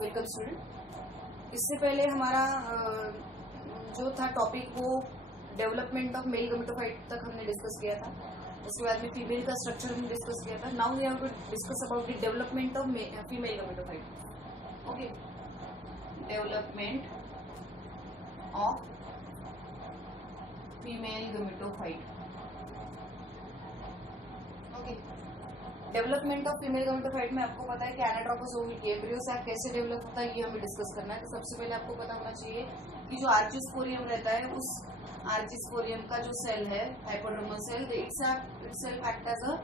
Welcome student. इससे पहले हमारा जो था टॉपिक वो डेवलपमेंट ऑफ मेल गमेटोफाइट तक हमने डिस्कस किया था। उसके बाद में फीमेल का स्ट्रक्चर हमने डिस्कस किया था। Now we have to discuss about the development of female gametophyte. Okay, development of female gametophyte. Okay, development of female gametophyte में आपको पता है कि एनाट्रोपस ओवरी एम्ब्रियो से कैसे डेवलप होता है, ये हमें डिस्कस करना है। तो सबसे पहले आपको पता होना चाहिए कि जो आर्चिस्पोरियम रहता है, उस आर्चिस्पोरियम का जो सेल है hypodermal cell, itself act as a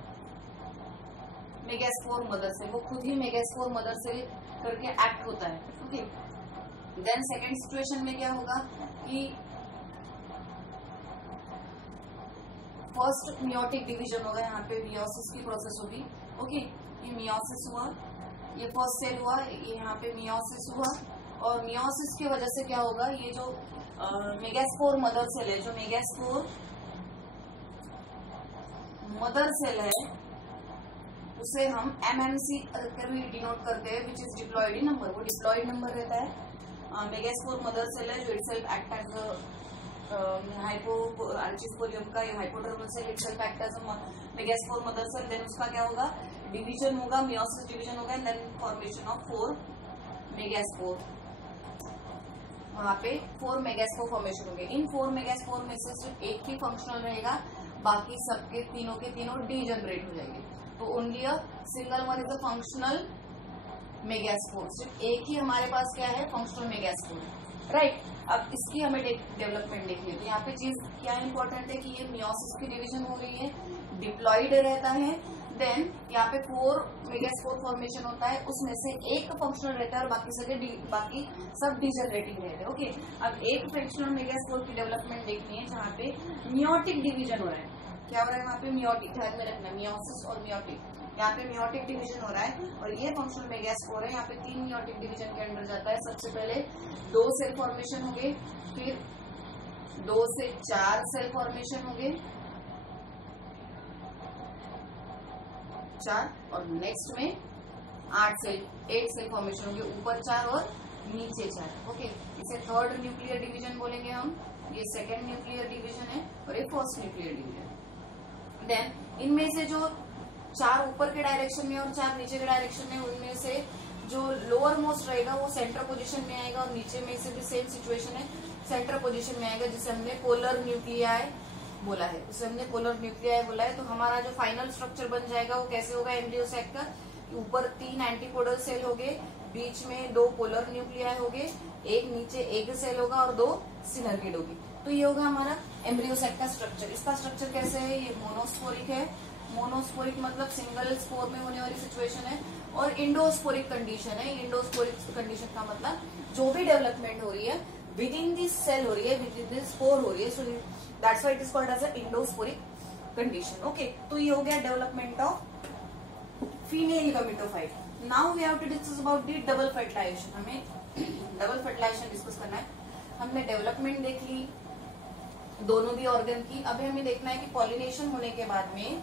megaspore mother cell. वो खुद ही मेगास्पोर मदर सेल करके एक्ट होता है। ओके, देन सेकेंड सिचुएशन में क्या होगा कि फर्स्ट मियोटिक डिवीजन होगा, यहाँ पे मियोसिस की प्रोसेस होगी। ओके, ये मियोसिस हुआ, ये फर्स्ट सेल हुआ, ये यहाँ पे मियोसिस हुआ, और मियोसिस की वजह से क्या होगा, ये जो मेगास्पोर मदर सेल है, जो मेगास्पोर मदर सेल है, उसे हम MMC कर भी डिनोट करते हैं, विच इज डिप्लॉयड नंबर। वो डिप्लॉयड नंबर रहता है। मेगास्पोर मदर सेल है जो इटसेल्फ एक्ट एज आर्चिस्पोरियम का hypodermal cell itself act as megaspore mother cell. Then उसका क्या होगा, डिवीजन होगा, मियोसिस डिवीजन होगा, देन फॉर्मेशन ऑफ 4 मेगास्पोर। वहां पे 4 मेगास्पोर फॉर्मेशन होंगे। इन 4 मेगास्पोर में से सिर्फ एक ही फंक्शनल रहेगा, बाकी सबके तीनों के तीनों डीजनरेट हो जाएंगे। तो only a single one is a functional megaspore. सिर्फ एक ही हमारे पास क्या है, फंक्शनल मेगास्पोर, राइट। अब इसकी हमें डेवलपमेंट देखनी है। तो यहाँ पे चीज क्या इंपॉर्टेंट है कि ये मियोसिस की डिवीजन हो रही है, डिप्लॉइड रहता है, देन यहाँ पे 4 मेगास्पोर फॉर्मेशन होता है, उसमें से एक फंक्शनल रहता है और बाकी सब डीजनरेटिंग रहते हैं। ओके, अब एक फंक्शनल मेगास्पोर की डेवलपमेंट देखनी है जहाँ पे मियोटिक डिवीजन हो रहा है। क्या हो रहा है वहाँ पे, मियोटिक, ध्यान में रखना, मियोसिस और मियोटिक। यहाँ पे मियोटिक डिवीजन हो रहा है और ये फंक्शनल मेगास्पोर है। यहाँ पे 3 मियोटिक डिवीजन के अंदर जाता है। सबसे पहले 2 सेल फॉर्मेशन होंगे, फिर 2 से 4 सेल फॉर्मेशन होंगे, 4, और नेक्स्ट में 8 सेल फॉर्मेशन होंगे, ऊपर 4 और नीचे 4। ओके, इसे थर्ड न्यूक्लियर डिवीजन बोलेंगे हम। ये सेकेंड न्यूक्लियर डिवीजन है और ये फर्स्ट न्यूक्लियर डिवीजन। देन इनमें से जो 4 ऊपर के डायरेक्शन में और 4 नीचे के डायरेक्शन में, उनमें से जो लोअर मोस्ट रहेगा वो सेंटर पोजीशन में आएगा, और नीचे में से भी सेम सिचुएशन है, सेंटर पोजीशन में आएगा, जिसे हमने पोलर न्यूक्लियाई बोला है। उसे हमने पोलर न्यूक्लियाई बोला है। तो हमारा जो फाइनल स्ट्रक्चर बन जाएगा वो कैसे होगा एम्ब्रियो सैक का, ऊपर 3 एंटीपोडल सेल होंगे, बीच में 2 पोलर न्यूक्लियाई होंगे, एक नीचे एक सेल होगा और 2 सिनर्गिड होगी। तो ये होगा हमारा एम्ब्रियो सैक का स्ट्रक्चर। इसका स्ट्रक्चर कैसे है, ये मोनोस्पोरिक है। मोनोस्पोरिक मतलब सिंगल स्पोर में होने वाली सिचुएशन है, और इंडोस्पोरिक कंडीशन है। इंडोस्पोरिक कंडीशन का मतलब जो भी डेवलपमेंट हो रही है विद इन दिस सेल हो रही है, विद इन दिस स्पोर हो रही है, so that's why it is called as a endosporic condition. Okay, तो ये हो गया development of female gametophyte. Now we have to discuss about the double fertilization. हमें डबल फर्टिलाइजेशन डिस्कस करना है। हमने डेवलपमेंट देख ली दोनों भी ऑर्गन की। अभी हमें देखना है कि पॉलिनेशन होने के बाद में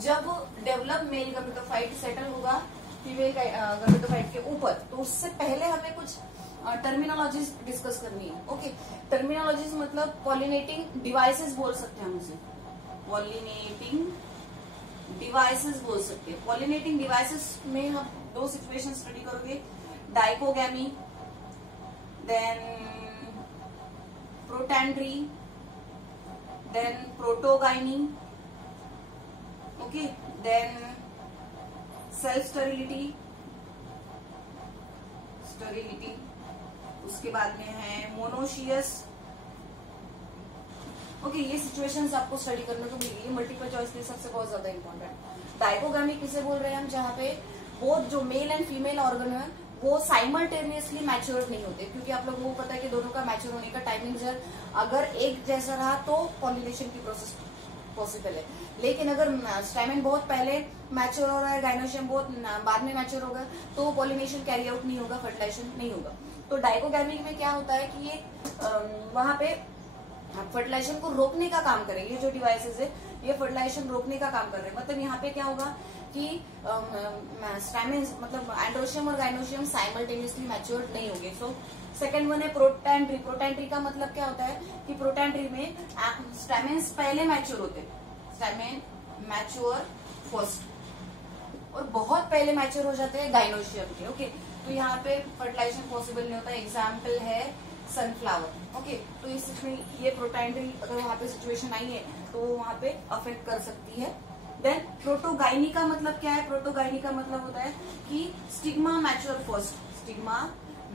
जब डेवलप मेल गमेटोफाइट सेटल होगा फीमेल गमेटोफाइट के ऊपर, तो उससे पहले हमें कुछ टर्मिनोलॉजीज डिस्कस करनी है। ओके, टर्मिनोलॉजीज मतलब पॉलिनेटिंग डिवाइसेस बोल सकते हैं हम उसे, पॉलिनेटिंग डिवाइसेस बोल सकते हैं। पॉलिनेटिंग डिवाइसेस में हम 2 सिचुएशन स्टडी करोगे, dichogamy, then protandry, then protogyny. Okay, then self sterility, उसके बाद में है मोनोशियस। ओके, ये सिचुएशंस आपको स्टडी करने को मिलेगी। मल्टीपल चॉइस के सबसे बहुत ज्यादा इंपॉर्टेंट। डाइकोगामी किसे बोल रहे हैं हम, जहाँ पे बोथ जो मेल एंड फीमेल ऑर्गन है वो साइमल्टेनियसली मैच्योर नहीं होते, क्योंकि आप लोगों को पता है कि दोनों का मैच्योर होने का टाइमिंग अगर एक जैसा रहा तो पॉलिनेशन की प्रोसेस पॉसिबल है। लेकिन अगर स्टैमेन बहुत पहले मैच्योर हो रहा है, गाइनोशियम बहुत बाद में मैच्योर होगा, तो पॉलिनेशन कैरी आउट नहीं होगा, फर्टिलाइजेशन नहीं होगा। तो डाइकोगैमी में क्या होता है कि ये वहां पे फर्टिलाइजेशन को रोकने का काम करेंगे। ये जो डिवाइसेस है ये फर्टिलाइजेशन रोकने का काम कर रहे हैं। मतलब यहाँ पे क्या होगा कि स्टैमेन्स मतलब एंड्रोशियम और गाइनोशियम साइमल्टेनियसली मैच्योर्ड नहीं होंगे। सो सेकंड वन है प्रोटैंड्री। प्रोटैंड्री का मतलब क्या होता है कि प्रोटैंड्री में स्टैमेन्स पहले मैच्योर होते हैं, स्टैमेन मैच्योर फर्स्ट, और बहुत पहले मैच्योर हो जाते हैं गाइनोशियम के। ओके, तो यहाँ पे फर्टिलाइजेशन पॉसिबल नहीं होता। एग्जाम्पल है सनफ्लावर। ओके, तो इसमें ये प्रोटैंड्री अगर वहां पे सिचुएशन आई है तो वहां पे अफेक्ट कर सकती है। देन प्रोटोगाइनी का मतलब क्या है? प्रोटोगाइनी का मतलब होता है कि stigma mature first, stigma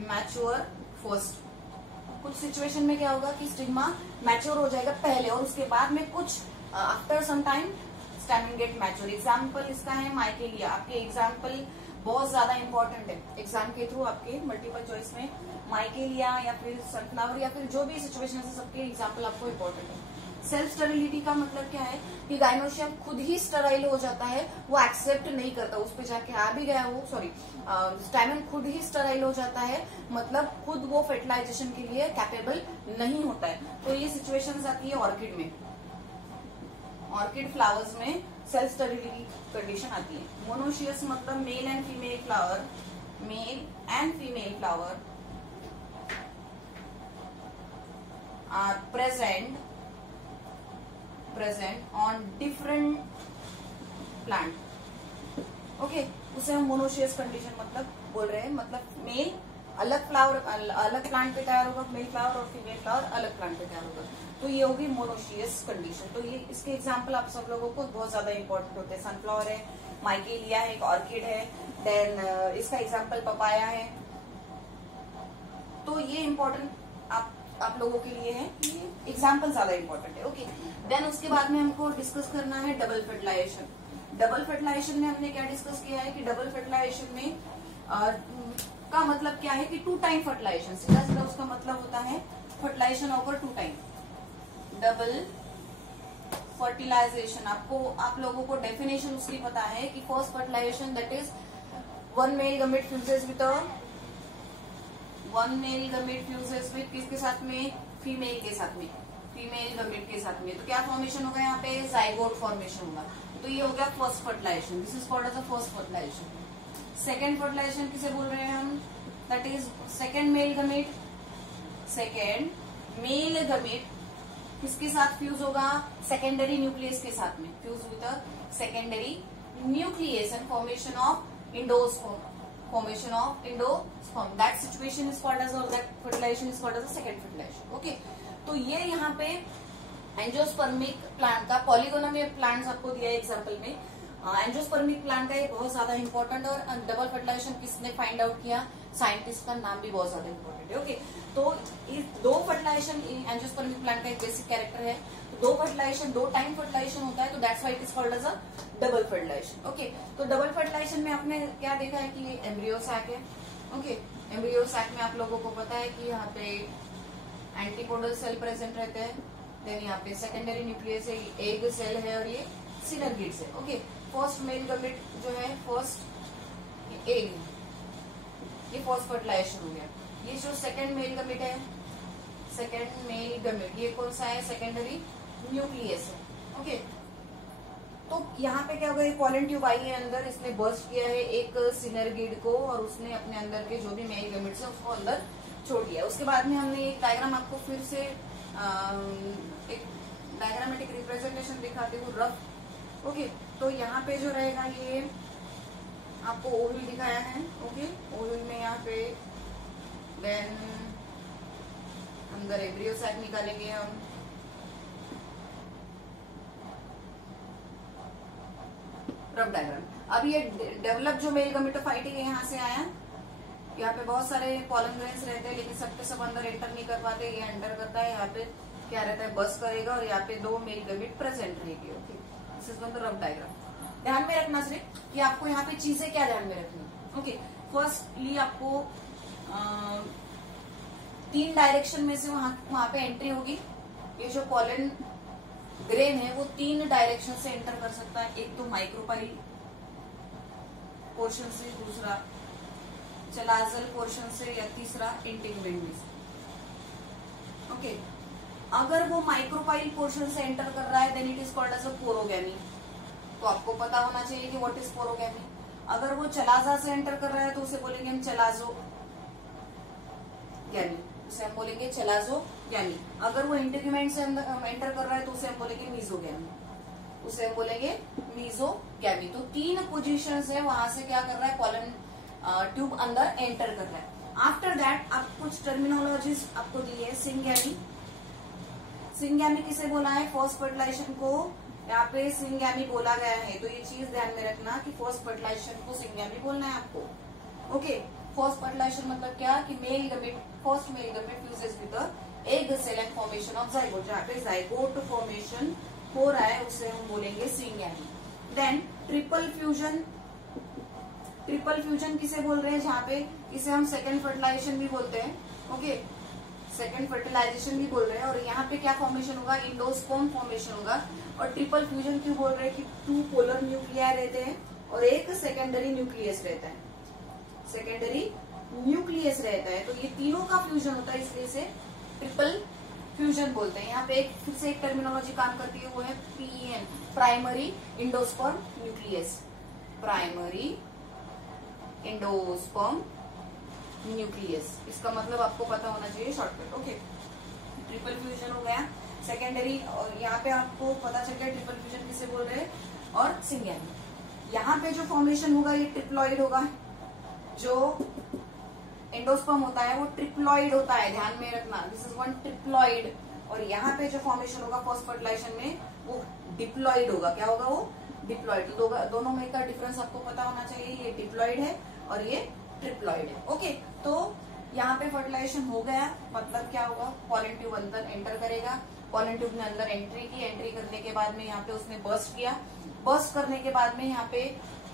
mature first. कुछ सिचुएशन में क्या होगा कि स्टिग्मा मैच्योर हो जाएगा पहले और उसके बाद में कुछ after some time stamen get mature. Example इसका है माइकेलिया। आपके एग्जाम्पल बहुत ज्यादा इंपॉर्टेंट है एग्जाम के थ्रू, आपके मल्टीपल चॉइस में माइकेलिया या फिर सनफ्लावर या फिर जो भी सिचुएशन है सबके एग्जाम्पल आपको इंपॉर्टेंट है। सेल्फ स्टेरिलिटी का मतलब क्या है कि गाइनोशियम खुद ही स्टेराइल हो जाता है, वो एक्सेप्ट नहीं करता, उस पर जाके आ भी गया वो, सॉरी स्टैमेन खुद ही स्टेराइल हो जाता है, मतलब खुद वो फर्टिलाइजेशन के लिए कैपेबल नहीं होता है। तो ये सिचुएशंस आती है ऑर्किड में, ऑर्किड फ्लावर्स में सेल्फ स्टेरिलिटी कंडीशन आती है। मोनोशियस मतलब male and female flower, male and female flower are present on different plant। Okay, उसे हम मोनोशियस कंडीशन मतलब बोल रहे हैं। मतलब मेल अलग फ्लावर अलग प्लांट पे तैयार होगा, मेल फ्लावर, और फीमेल फ्लावर अलग प्लांट पे तैयार होगा, तो ये होगी मोनोशियस कंडीशन। तो ये इसके एग्जाम्पल आप सब लोगों को बहुत ज्यादा इंपॉर्टेंट होते हैं। सनफ्लावर है, माइकेलिया है, एक ऑर्किड है, देन इसका एग्जाम्पल पपाया है। तो ये इम्पोर्टेंट आप लोगों के लिए है, ये एग्जाम्पल ज्यादा इंपॉर्टेंट है। ओके, देन उसके बाद में हमको डिस्कस करना है डबल फर्टिलाइजेशन। डबल फर्टिलाइजेशन में हमने क्या डिस्कस किया है कि डबल फर्टिलाइजेशन में का मतलब क्या है कि 2 टाइम फर्टिलाइजेशन। सीधा सीधा उसका मतलब होता है fertilization over 2 time. Double fertilization आप लोगों को डेफिनेशन उसकी पता है कि first fertilization that is one male gamete fuses with one male gamete fuses with किसके साथ में? फीमेल के साथ में, फीमेल गमेट के साथ में। तो क्या फॉर्मेशन होगा यहाँ पे? जाइगोट फॉर्मेशन होगा। तो ये हो गया first fertilization, this is called as the first fertilization. Second fertilization किसे बोल रहे हैं हम? That is second male gamete. Second male gamete किसके साथ फ्यूज होगा? सेकेंडरी न्यूक्लियस के साथ में, fuse with secondary nucleus and formation of endosperm, formation of endosperm। that situation is called as, or that fertilization is called as a second fertilization। okay, तो ये यहाँ पे एंजियोस्पर्मिक प्लांट का, पॉलीगोना में प्लांट्स आपको दिया है एग्जांपल में। एंजियोस्पर्मिक प्लांट का ये बहुत ज्यादा इंपॉर्टेंट, और डबल फर्टिलाइजेशन किसने फाइंड आउट किया? साइंटिस्ट का नाम भी बहुत ज्यादा इंपॉर्टेंट है। ओके, तो इस 2 फर्टिलाइजेशन एंजियोस्पर्मिक प्लांट का एक बेसिक कैरेक्टर है। 2 फर्टिलाइजेशन 2 टाइम फर्टिलाइजेशन होता है, तो that's why it is called as a double fertilization. Okay, तो डबल फर्टिलाइजेशन में आपने क्या देखा है कि एम्ब्रियो सैक है। ओके, एम्ब्रियो सैक में आप लोगों को पता है कि यहाँ पे एंटीपोडल सेल प्रेजेंट रहते हैं, देन यहाँ पे सेकेंडरी न्यूक्लियस है, एग सेल है, और ये सिनरगिड्स है। ओके, फर्स्ट मेल गमेट जो है, फर्स्ट एग, ये फर्स्ट फर्टिलाइजेशन हो गया। ये जो सेकेंड मेल गमेट है, सेकेंड मेल गमेट, ये कौन सा है? सेकेंडरी न्यूक्लियस है। ओके, तो यहाँ पे क्या होगा? ये पॉलन ट्यूब आई है अंदर, इसने बर्स्ट किया है एक सिनरगिड को, और उसने अपने अंदर के जो भी मेल गमेट्स है उसको अंदर छोड़ दिया। उसके बाद में हमने एक डायग्राम आपको फिर से एक डायग्रामेटिक रिप्रेजेंटेशन दिखाती हूँ, रफ। ओके, तो यहाँ पे जो रहेगा ये आपको ओव्यूल दिखाया है। ओके, ओव्यूल में यहाँ पे देन अंदर एम्ब्रियो सैक निकालेंगे हम। Rough diagram. अब ये डेवलप जो मेल गमेटोफाइट है यहाँ से आया, यहाँ पे बहुत सारे पॉलन ग्रेन्स रहते हैं, लेकिन सब के सब अंदर एंटर नहीं कर पाते, ये एंटर करता है, यहाँ पे क्या रहता है? बस करेगा, और यहाँ पे 2 मेल गमेट प्रेजेंट रहेगी। Okay, this is the rough diagram. ध्यान में रखना सिर्फ कि आपको यहाँ पे चीजें क्या ध्यान में रखनी। ओके, फर्स्टली आपको 3 डायरेक्शन में से वहां पे एंट्री होगी। ये जो पॉलन ग्रेन है वो 3 डायरेक्शन से एंटर कर सकता है। एक तो माइक्रोपाइल पोर्शन से, दूसरा चलाजल पोर्शन से, या तीसरा इंटीग्मेंट में से। ओके, अगर वो माइक्रोपाइल पोर्शन से एंटर कर रहा है then it is called as a porogamy. तो आपको पता होना चाहिए कि व्हाट इज स्पोरोगैमी। अगर वो चलाजा से एंटर कर रहा है तो उसे बोलेंगे हम चलाजो गैमी, उसे हम बोलेंगे चलाजो गैमी। अगर वो इंटीग्यूमेंट से एंटर कर रहा है तो उसे हम बोलेंगे मीजोगैमी, उसे हम बोलेंगे मीजोगैमी। तो 3 पोजीशंस है, वहां से क्या कर रहा है, पॉलन ट्यूब अंदर एंटर कर रहा है। आफ्टर दैट आप कुछ टर्मिनोलॉजीज आपको दी है। सिंगैमी, सिंगैमी किसे बोला है, फर्स्ट फर्टिलाइजेशन को यहाँ पे सिंगैमी बोला गया है। तो ये चीज ध्यान में रखना कि फर्स्ट फर्टिलाइजेशन को सिंगैमी बोलना है आपको। ओके, फर्स्ट फर्टिलाइजेशन मतलब क्या कि male gamete, first male gamete fuses with the egg cell and formation of zygote. जहाँ पे जाइगोट फॉर्मेशन हो रहा है उसे हम बोलेंगे syngamy. Then triple fusion, triple fusion किसे बोल रहे हैं, जहाँ पे इसे हम सेकेंड फर्टिलाइजेशन भी बोलते हैं। ओके, सेकेंड फर्टिलाइजेशन भी बोल रहे हैं। और यहाँ पे क्या फॉर्मेशन होगा, इंडोस्पर्म फॉर्मेशन होगा। और ट्रिपल फ्यूजन क्यों बोल रहे हैं कि 2 पोलर न्यूक्लियाई रहते हैं और एक सेकेंडरी न्यूक्लियस रहता है, सेकेंडरी न्यूक्लियस रहता है। तो ये तीनों का फ्यूजन होता है, इसलिए इसे ट्रिपल फ्यूजन बोलते हैं। यहाँ पे एक फिर से एक टर्मिनोलॉजी काम करती है, वो है PEN, primary endosperm nucleus, primary endosperm nucleus. इसका मतलब आपको पता होना चाहिए शॉर्टकट। ओके, ट्रिपल फ्यूजन हो गया, सेकेंडरी, और यहाँ पे आपको पता चल गया ट्रिपल फ्यूजन किसे बोल रहे हैं और सिंगैमी। यहाँ पे जो फॉर्मेशन होगा ये ट्रिप्लॉइड होगा, जो एंडोस्पर्म होता है वो ट्रिप्लॉइड होता है, ध्यान में रखना, दिस इज वन ट्रिप्लॉइड। और यहाँ पे जो फॉर्मेशन होगा फर्स्ट फर्टिलाइजेशन में वो डिप्लॉइड होगा। क्या होगा, वो डिप्लॉइड। तो दोनों में का डिफरेंस आपको पता होना चाहिए, ये डिप्लॉइड है और ये ट्रिप्लॉइड है। ओके, तो यहाँ पे फर्टिलाइजेशन हो गया, मतलब क्या होगा, पॉलन ट्यूब अंदर एंटर करेगा। पॉलन ट्यूब ने अंदर एंट्री की, एंट्री करने के बाद में यहाँ पे उसने बर्स्ट किया। बर्स्ट करने के बाद में यहाँ पे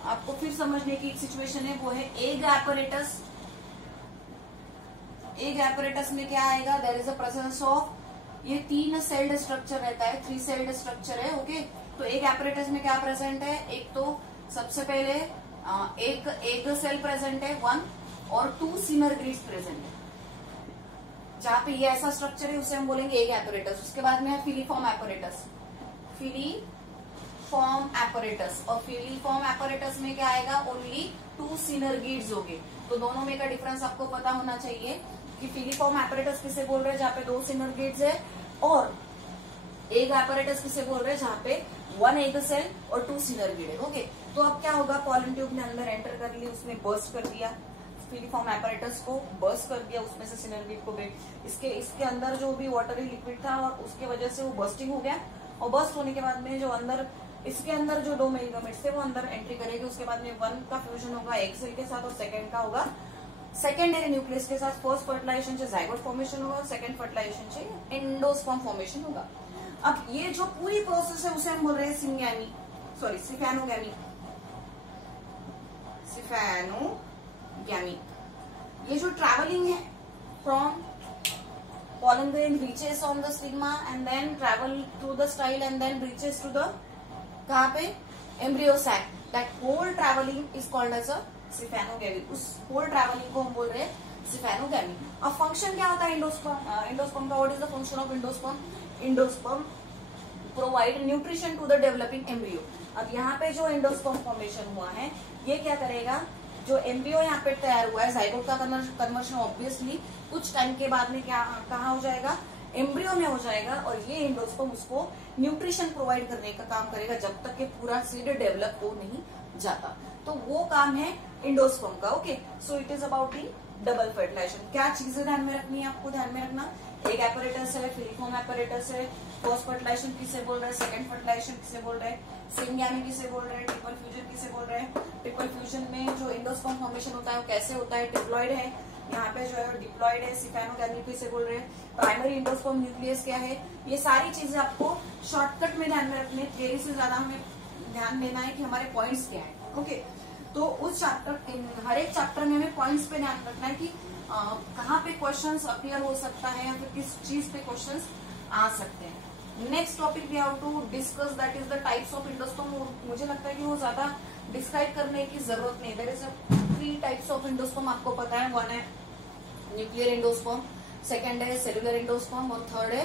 आपको फिर समझने की एक सिचुएशन है, वो है एग एपरेटस। एग एपरेटस में क्या आएगा, there is a presence of, ये 3 सेल्ड स्ट्रक्चर रहता है, 3 सेल्ड स्ट्रक्चर है। ओके, तो एग एपरेटस में क्या प्रेजेंट है, एक तो सबसे पहले एक एग सेल प्रेजेंट है 1 और 2 सिनर ग्रिड्स प्रेजेंट है। जहां पे ये ऐसा स्ट्रक्चर है उसे हम बोलेंगे एग एपरेटस। उसके बाद में है फिलीफॉर्म एपरेटस, फिलीफॉर्म एपरेटस। और फिलीफॉर्म एपरेटस में क्या आएगा, ओनली 2 सिनर ग्रिड्स होंगे। तो दोनों में का डिफरेंस आपको पता होना चाहिए कि फिलीफॉर्म एपरेटस किसे बोल रहे हैं, जहाँ पे 2 सिनर ग्रिड्स है, और एग एपरेटस किसे बोल रहे हैं, जहाँ पे 1 एग सेल और 2 सिनर ग्रिड है। ओके, तो अब क्या होगा, पॉलन ट्यूब ने अंदर एंटर कर लिया, उसने बर्स्ट कर दिया, फिलीफॉर्म एपरेटस को बर्स्ट कर दिया, उसमें से सिनर ग्रिड को इसके अंदर जो भी वाटरी लिक्विड था और उसके वजह से वो बर्स्टिंग हो गया। और बर्स्ट होने के बाद में जो अंदर, इसके अंदर जो 2 मेल गमेट्स थे वो अंदर एंट्री करेगी। उसके बाद में 1 का फ्यूजन होगा एग सेल के साथ और सेकेंड का होगा सेकेंडरी न्यूक्लियस के साथ। फर्स्ट फर्टिलाइजेशन से जाइगोट फॉर्मेशन होगा, सेकेंड फर्टिलाइजेशन से एंडोस्पर्म फॉर्मेशन होगा। अब ये जो पूरी प्रोसेस है उसे हम बोल रहे हैं सिंगैमी, सॉरी सिफैनोगैमी, सिफैनोगैमी। ये जो ट्रैवलिंग है from pollen grain reaches on the stigma and then travel through the style and then reaches to the कहाँ पे, embryo sac, that whole traveling is called as a सिफैनोगैमी। उस होल ट्रैवलिंग को हम बोल रहे हैं सिफैनोगैमी। अब फंक्शन क्या होता है एंडोस्पर्म, एंडोस्पर्म का, what is the function of endosperm, endosperm provide nutrition to the developing embryo. अब यहाँ पे जो एंडोस्पर्म फॉर्मेशन हुआ है ये क्या करेगा, जो एम्ब्रियो यहाँ पे तैयार हुआ है, जाइगोट का कन्वर्शन ऑब्वियसली कुछ टाइम के बाद में क्या कहाँ हो जाएगा, एम्ब्रियो में हो जाएगा। और ये एंडोस्पर्म उसको न्यूट्रिशन प्रोवाइड करने का काम करेगा जब तक कि पूरा सीड डेवलप हो नहीं जाता। तो वो काम है एंडोस्पर्म का। Okay, so it is about the double fertilization. क्या चीजें ध्यान में रखनी है आपको, ध्यान में रखना, एक एपरेटस है, फिलीफॉर्म एपरेटस है, फर्स्ट फर्टिलाइजेशन किसे बोल रहे हैं, सेकंड फर्टिलाइजेशन किसे बोल रहे हैं, सिंगैमी किसे बोल रहे हैं, ट्रिपल फ्यूजन किसे बोल रहे हैं। ट्रिपल फ्यूजन में जो एंडोस्पर्म फॉर्मेशन होता है वो कैसे होता है, ट्रिप्लॉइड है, यहाँ पे जो है डिप्लॉइड है, सिफैनोगैमी किसे बोल रहे हैं, प्राइमरी इंडोस्पर्म न्यूक्लियस क्या है, ये सारी चीजें आपको शॉर्टकट में ध्यान में रखनी है। थ्योरी से ज्यादा हमें ध्यान देना है कि हमारे पॉइंट्स क्या है। ओके, तो उस चैप्टर, हर एक चैप्टर में हमें पॉइंट्स पे ध्यान रखना है कि कहाँ पे क्वेश्चंस अपीयर हो सकता है या फिर किस चीज पे क्वेश्चंस आ सकते हैं। Next topic we have to discuss, that is the types of endosperm. मुझे लगता है कि वो ज्यादा डिस्क्राइब करने की जरूरत नहीं। There is 3 types of endosperm आपको पता है, 1 है न्यूक्लियर एंडोस्पर्म, सेकंड है सेलुलर एंडोस्पर्म और थर्ड है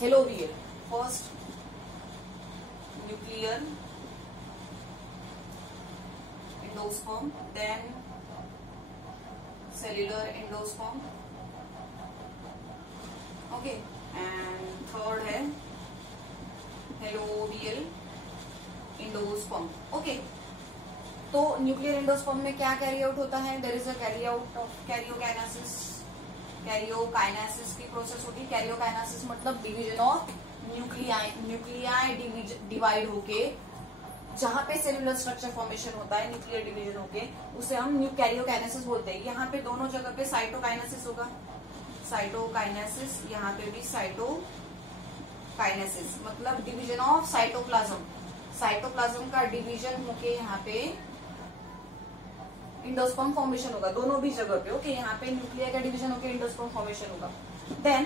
हेलोवियल। First nuclear endosperm, then cellular endosperm, okay, and third है हेलोबियल एंडोस्पर्म, ओके। तो न्यूक्लियर एंडोस्पर्म में क्या कैरी आउट होता है? There is a carry out of karyokinesis, karyokinesis की प्रोसेस होती है। कैरियोकाइनेसिस मतलब division of nuclei, nuclei divide होके जहां पे सेलुलर स्ट्रक्चर फॉर्मेशन होता है, न्यूक्लियर डिवीजन होके, उसे हम न्यू कैरियोकाइनेसिस बोलते हैं। यहाँ पे दोनों जगह पे साइटोकाइनेसिस होगा, साइटोकाइनेसिस, यहाँ पे भी साइटोकाइनेसिस मतलब डिवीजन ऑफ साइटोप्लाज्म, साइटोप्लाज्म का डिवीजन होके यहाँ पे इंडोस्पर्म फॉर्मेशन होगा, दोनों भी जगह पे, ओके। यहाँ पे न्यूक्लियर का डिवीजन होके इंडोस्पर्म फॉर्मेशन होगा। देन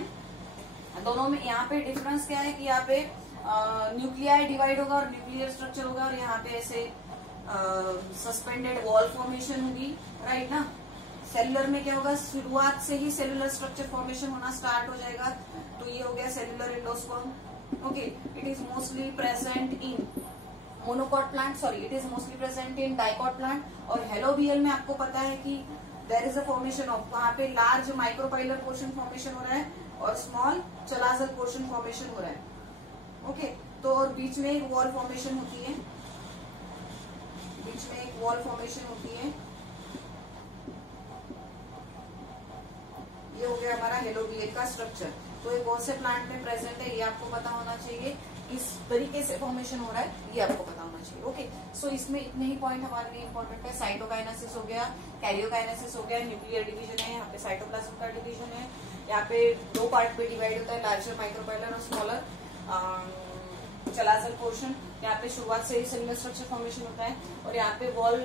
दोनों में यहाँ पे डिफरेंस क्या है कि यहाँ पे न्यूक्लियाई डिवाइड होगा और न्यूक्लियर स्ट्रक्चर होगा, और यहाँ पे ऐसे सस्पेंडेड वॉल फॉर्मेशन होगी, राइट ना। सेलुलर में क्या होगा? शुरुआत से ही सेलुलर स्ट्रक्चर फॉर्मेशन होना स्टार्ट हो जाएगा, तो ये हो गया cellular endosperm, okay. It is mostly present in monocot plant, sorry, it is mostly present in dicot plant. और हेलोबियल में आपको पता है कि there is a formation of, वहां पे लार्ज माइक्रोपाइलर पोर्शन फॉर्मेशन हो रहा है और स्मॉल चलाजल पोर्शन फॉर्मेशन हो रहा है, ओके। तो और बीच में एक वॉल फॉर्मेशन होती है, बीच में एक वॉल फॉर्मेशन होती है। ये हो गया हमारा हेलोबियल का स्ट्रक्चर। तो ये कौन से प्लांट में प्रेजेंट है ये आपको पता होना चाहिए, किस तरीके से फॉर्मेशन हो रहा है ये आपको पता होना चाहिए, ओके। सो इसमें इतने ही पॉइंट हमारे लिए इंपॉर्टेंट है। साइटोकाइनेसिस हो गया, कैरियोकाइनेसिस हो गया, न्यूक्लियर डिवीजन है, यहाँ पे साइटोप्लाज्म का डिवीजन है, यहाँ पे दो पार्ट पे डिवाइड होता है, लार्जर माइक्रोपाइलर और स्मॉलर चलाजल पोर्शन। यहाँ पे शुरुआत से ही सेलुलर स्ट्रक्चर फॉर्मेशन होता है, और यहाँ पे वॉल,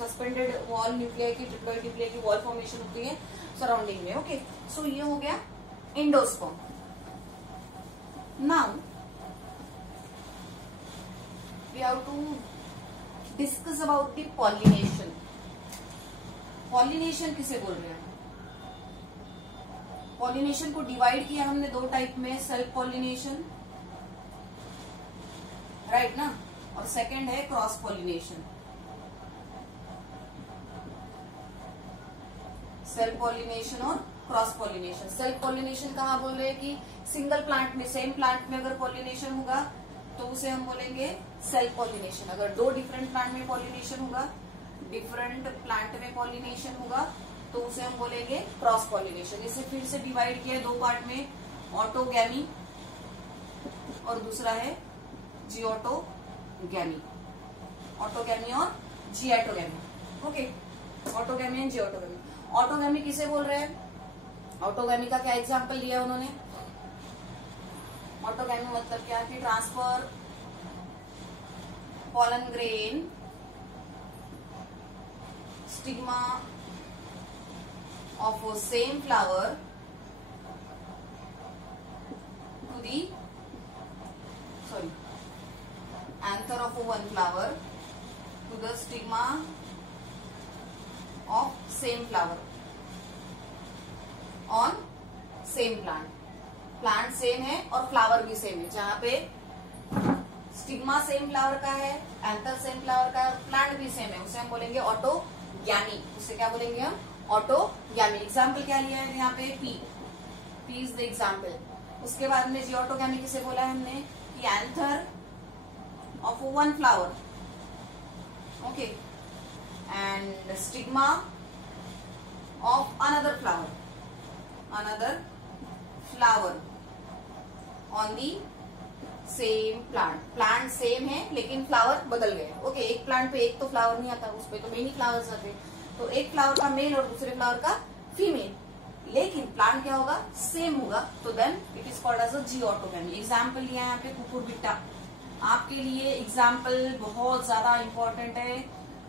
सस्पेंडेड वॉल, न्यूक्लियर की, ट्रिप्लॉइड न्यूक्लियर की वॉल फॉर्मेशन होती है सराउंडिंग में, ओके। सो ये हो गया endosperm. Now we have to discuss about the pollination. Pollination किसे बोल रहे हैं? पॉलिनेशन को डिवाइड किया हमने दो टाइप में, सेल्फ पॉलिनेशन, राइट ना, और सेकंड है क्रॉस पॉलिनेशन। सेल्फ पॉलिनेशन और क्रॉस पॉलिनेशन। सेल्फ पॉलिनेशन कहाँ बोल रहे हैं कि सिंगल प्लांट में, सेम प्लांट में अगर पॉलिनेशन होगा तो उसे हम बोलेंगे सेल्फ पॉलिनेशन। अगर दो डिफरेंट प्लांट में पॉलिनेशन होगा, डिफरेंट प्लांट में पॉलिनेशन होगा, तो उसे हम बोलेंगे क्रॉस पॉलिनेशन। इसे फिर से डिवाइड किया दो पार्ट में, ऑटोगैमी और दूसरा है जियोटोगैमी, ऑटोगैमी और geitonogamy, okay. Autogamy and geitonogamy. Autogamy किसे बोल रहे हैं? ऑटोगैमी का क्या एग्जाम्पल दिया उन्होंने? ऑटोगैमी मतलब क्या कि transfer pollen grain, stigma of a same flower to the, sorry, anther of a one flower to the stigma of same flower on same plant. Plant same है और फ्लावर भी सेम है, जहाँ पे स्टिग्मा सेम फ्लावर का है, anther same flower का है, प्लांट भी सेम है, उसे हम बोलेंगे ऑटोगैमी। उसे क्या बोलेंगे हम? ऑटोगैमी। एग्जाम्पल क्या लिया है यहाँ पे? P is the example. उसके बाद में जियोटोगैमी किसे बोला है हमने? कि anther of one flower, okay, and stigma of another flower on the same plant. Plant same है लेकिन फ्लावर बदल गए, ओके। एक प्लांट पे एक तो फ्लावर नहीं आता, उस पे तो मेनी फ्लावर्स आते हैं, तो एक फ्लावर का मेल और दूसरे फ्लावर का फीमेल, लेकिन प्लांट क्या होगा? सेम होगा, तो then it is called as a geitonogamy. Example लिया है यहाँ पे कुकुरबिट्टा, आपके लिए एग्जाम्पल बहुत ज्यादा इंपॉर्टेंट है,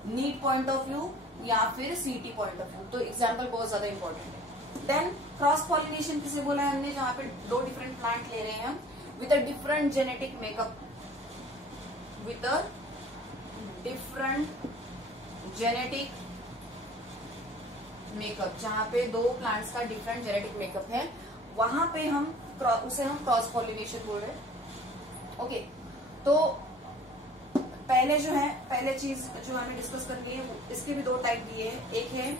नीट पॉइंट ऑफ व्यू या फिर सीटी पॉइंट ऑफ व्यू, तो एग्जाम्पल बहुत ज्यादा इंपॉर्टेंट है। देन क्रॉस पॉलिनेशन किसे बोला है हमने? जहाँ पे दो डिफरेंट प्लांट ले रहे हैं हम with a different genetic makeup, with a different genetic makeup, जहाँ पे दो प्लांट्स का डिफरेंट जेनेटिक मेकअप है, वहां पे हम उसे हम क्रॉस पॉलिनेशन बोल रहे हैं, ओके। तो पहले जो है, पहले चीज जो हमें डिस्कस करनी है, इसके भी दो टाइप दिए हैं, एक है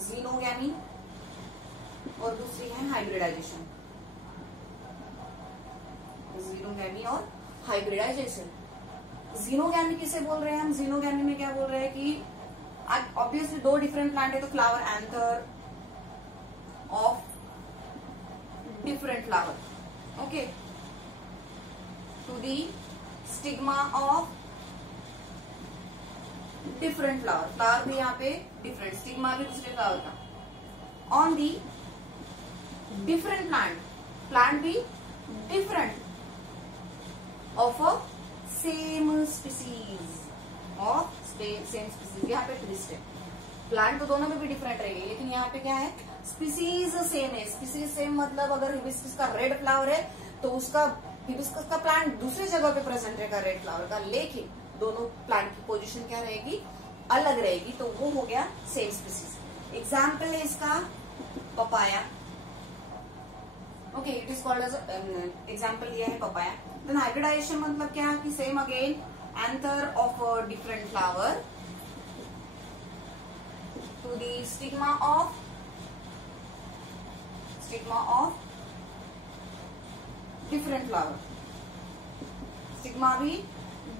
जीनोगैमी और दूसरी है हाइब्रिडाइजेशन। जीनोगैमी और हाइब्रिडाइजेशन। जीनोगैमी किसे बोल रहे हैं हम? जीनोगैमी में क्या बोल रहे हैं कि ऑब्वियसली दो डिफरेंट प्लांट है तो flower anther of different flower, okay, to the stigma of different flower. Flower भी यहाँ पे डिफरेंट, स्टिग्मा भी दूसरे फ्लावर का। On the different plant, plant भी different of a same species, of same species. यहाँ पे ट्विस्ट है, प्लांट तो दोनों में भी डिफरेंट रहेगी, लेकिन यहाँ पे क्या है, स्पीसीज सेम है। स्पीसीज सेम मतलब अगर हिबिस्कस का रेड फ्लावर है तो उसका हिबिस्कस का प्लांट दूसरी जगह पे प्रेजेंट रहेगा रेड फ्लावर का, लेकिन दोनों प्लांट की पोजीशन क्या रहेगी, अलग रहेगी, तो वो हो गया सेम स्पीसीज। एग्जाम्पल है इसका papaya, okay, it is called as example लिया है पपाया। देन हाइब्रिडाइजेशन मतलब क्या, कि same again anther of a different flower to the stigma of different flower, stigma भी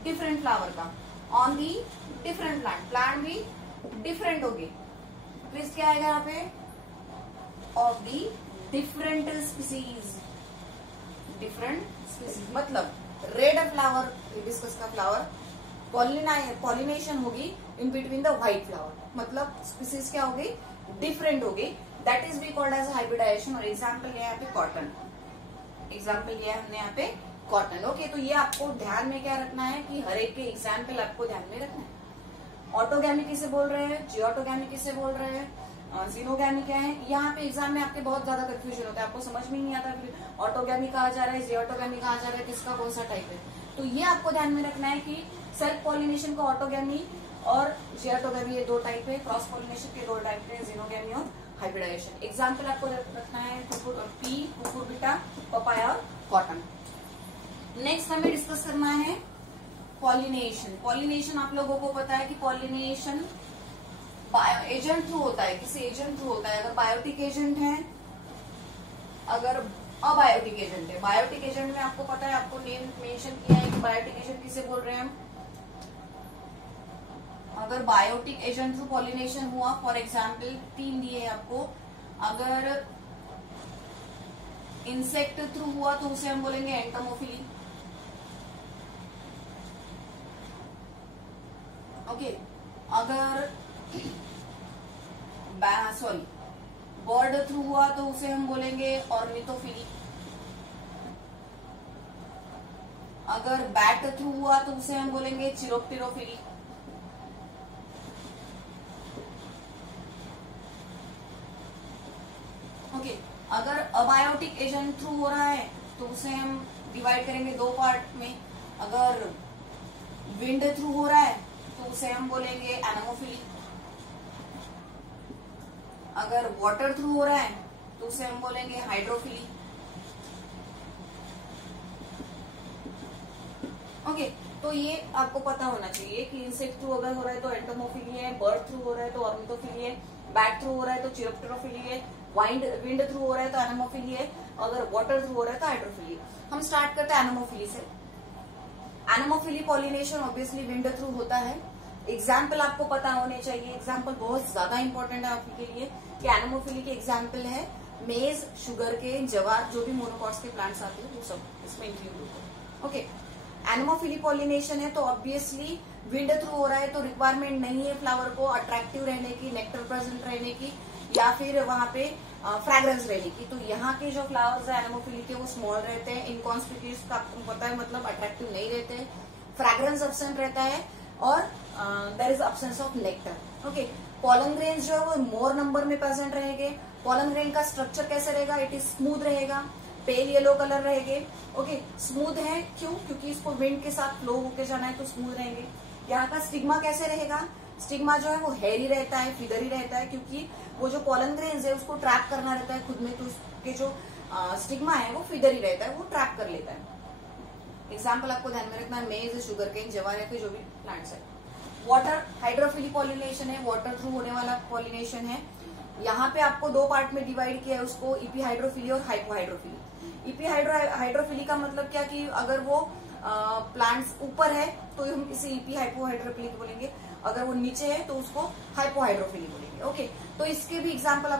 डिफरेंट फ्लावर का on the different plant, plant भी different होगी। Twist क्या आएगा यहाँ पे, of the different species, different species मतलब रेड फ्लावर, हिबिस्कस का फ्लावर, पॉलिनेशन होगी in between the white flower, मतलब स्पीसीज क्या होगी, डिफरेंट होगी। That is be called as hybridization. और एग्जाम्पल लिया है यहाँ पे कॉटन, एग्जाम्पल लिया है हमने यहाँ पे कॉटन, ओके। तो ये आपको ध्यान में क्या रखना है कि हर एक के एग्जाम्पल आपको ध्यान में रखना है। ऑटोगैमी किसे बोल रहे हैं, जियोटोगैमी किसे बोल रहे हैं, जीनोगैमी क्या है। यहाँ पे एग्जाम में आपके बहुत ज्यादा कंफ्यूजन होता है, आपको समझ में नहीं आता फिर ऑटोगैमी कहा जा रहा है, जियोटोगैमी कहा जा रहा है, किसका कौन सा टाइप है। तो ये आपको ध्यान में रखना है कि सेल्फ पॉलिनेशन का ऑटोगैमी और जियोटोगैमी ये दो टाइप है, क्रॉस पॉलिनेशन के दो टाइप है, जीनोगैमी और हाइब्रिडाइजेशन। एग्जाम्पल आपको रखना है पी, कुकुरबिटा, पपाया और कॉटन। नेक्स्ट हमें डिस्कस करना है पॉलिनेशन। पॉलिनेशन आप लोगों को पता है कि पॉलिनेशन एजेंट थ्रू होता है, किसी एजेंट थ्रू होता है। अगर बायोटिक एजेंट है, अगर अबायोटिक एजेंट है। बायोटिक एजेंट में आपको पता है, आपको नेम मेंशन किया है कि बायोटिक एजेंट किसे बोल रहे हैं हम। अगर बायोटिक एजेंट थ्रू पॉलिनेशन हुआ, फॉर एग्जाम्पल 3 दिए आपको, अगर इंसेक्ट थ्रू हुआ तो उसे हम बोलेंगे एंटोमोफिली, ओके। अगर बर्ड थ्रू हुआ तो उसे हम बोलेंगे ऑर्निथोफिली। अगर बैट थ्रू हुआ तो उसे हम बोलेंगे चिरोप्टेरोफिली। ओके, अगर अबायोटिक एजेंट थ्रू हो रहा है तो उसे हम डिवाइड करेंगे 2 पार्ट में। अगर विंड थ्रू हो रहा है तो उसे हम बोलेंगे एनामोफिली। अगर वाटर थ्रू हो रहा है तो उसे हम बोलेंगे हाइड्रोफिली, ओके। तो ये आपको पता होना चाहिए कि इंसेक्ट थ्रू अगर हो रहा है तो एंटोमोफिली है, बर्ड थ्रू हो रहा है तो ऑर्निथोफिली है, बैट थ्रू हो रहा है तो चिरोप्टेरोफिली है, विंड थ्रू हो रहा है तो एनामोफिली है, अगर वाटर थ्रू हो रहा है तो हाइड्रोफिली। हम स्टार्ट करते हैं एनामोफिली से। एनामोफिली पॉलिनेशन ऑब्वियसली विंड थ्रू होता है। एग्जाम्पल आपको पता होने चाहिए, एग्जाम्पल बहुत ज्यादा इंपॉर्टेंट है आपके लिए कि एनामोफिली के एग्जाम्पल है मेज, शुगर केन, जवार, जो भी मोनोकॉट्स के प्लांट्स आते हैं वो सब इसमें इंक्लूड होते हैं, ओके। एनामोफिली पॉलिनेशन है तो ऑब्वियसली विंड थ्रू हो रहा है तो रिक्वायरमेंट नहीं है फ्लावर को अट्रैक्टिव रहने की, नेक्टर प्रेजेंट रहने की, या फिर वहां पे फ्रेग्रेंस रहने की। तो यहाँ के जो फ्लावर्स है एनामोफिली के वो स्मॉल रहते हैं, इनकॉन्स्पिक्यूअस का आपको पता है, मतलब अट्रैक्टिव नहीं रहते हैं, फ्रेग्रेंस एब्सेंट रहता है और there is absence of nectar, okay. Pollen grains जो है वो मोर नंबर में प्रेजेंट रहेंगे। पॉलन ग्रेन का स्ट्रक्चर कैसे रहेगा, इट इज स्मूथ रहेगा, पेल येलो कलर रहेंगे, ओके। स्मूथ है क्यों, क्योंकि इसको विंड के साथ फ्लो होके जाना है तो स्मूथ रहेंगे। यहाँ का स्टिग्मा कैसे रहेगा, स्टिग्मा जो है वो हेयरी रहता है, फिदरी रहता है, क्योंकि वो जो पॉलन ग्रेन्स है उसको ट्रैप करना रहता है खुद में, तो उसके जो स्टिग्मा है वो फिदरी रहता है, वो ट्रैप कर लेता है, एग्जाम्पल आपको ध्यान में रखना है, मेज, शुगर केन, जवार या फिर जो भी प्लांट्स है। वाटर हाइड्रोफिली पॉलिनेशन है, वाटर थ्रू होने वाला पॉलिनेशन है। यहाँ पे आपको दो पार्ट में डिवाइड किया है उसको, ईपी हाइड्रोफिली और हाइपोहाइड्रोफिली। ईपी हाइड्रोफिली का मतलब क्या कि अगर वो प्लांट्स ऊपर है तो हम इसे ईपी हाइपोहाइड्रोफिली बोलेंगे, अगर वो नीचे है तो उसको हाइपोहाइड्रोफिली बोलेंगे। ओके, तो इसके भी एग्जाम्पल आपको